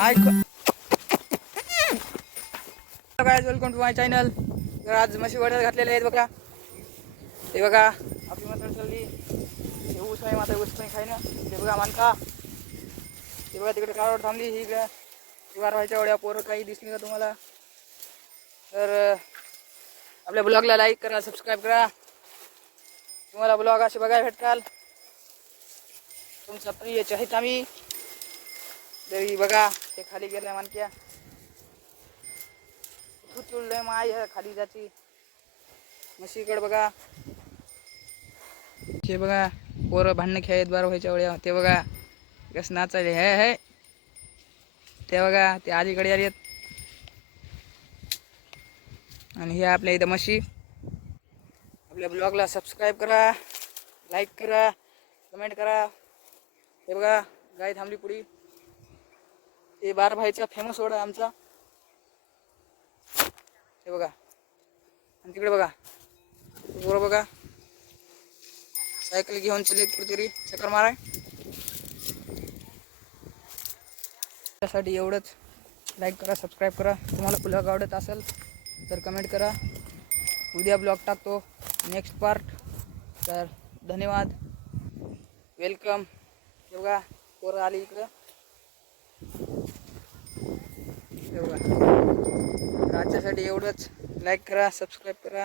High guys, welcome to my channel. तर आज म्हशी वड्यात घातलेले आहेत बघा. हे बघा आपली मसळ चालली. हे ऊस आहे, माता ऊस नाही खाय ना. ते बघा मानका. ते बघा तिकडे काळवड थांबली. ही का व्हायच्या वड्या पोरं काही दिसली का तुम्हाला? तर आपल्या ब्लॉगला लाईक करा, सबस्क्राईब करा. तुम्हाला ब्लॉग असे बघायला भेटताल. तुमचा प्रिय चाहीत आम्ही. तरी बघा ते खाली गेल्या मानक्या. चुललंय माय खाली जाती म्हशीकडे बघा. ते बघा पोरं भांडणं खेळत बारा व्हायच्या वेळेला. ते बघा कसं नाचायले हे हे. ते बघा ते अलीकडे आलेत. आणि हे आपल्या इथं म्हशी. आपल्या ब्लॉगला सबस्क्राईब करा, लाईक करा, कमेंट करा. हे बघा गाय थांबली पुढी. हे बार भाईचा फेमस वडा आमचा. हे बघा आणि तिकडे बघा पोरं बघा सायकल घेऊन चलत कुठेतरी चक्कर माराय. त्यासाठी एवढंच. लाईक करा, सबस्क्राईब करा. तुम्हाला ब्लॉग आवडत असेल तर कमेंट करा. उद्या ब्लॉग टाकतो नेक्स्ट पार्ट. तर धन्यवाद, वेलकम. हे बघा पोरं आली इकडं. हे बघा आजच्यासाठी एवढंच. लाईक करा, सबस्क्राईब करा.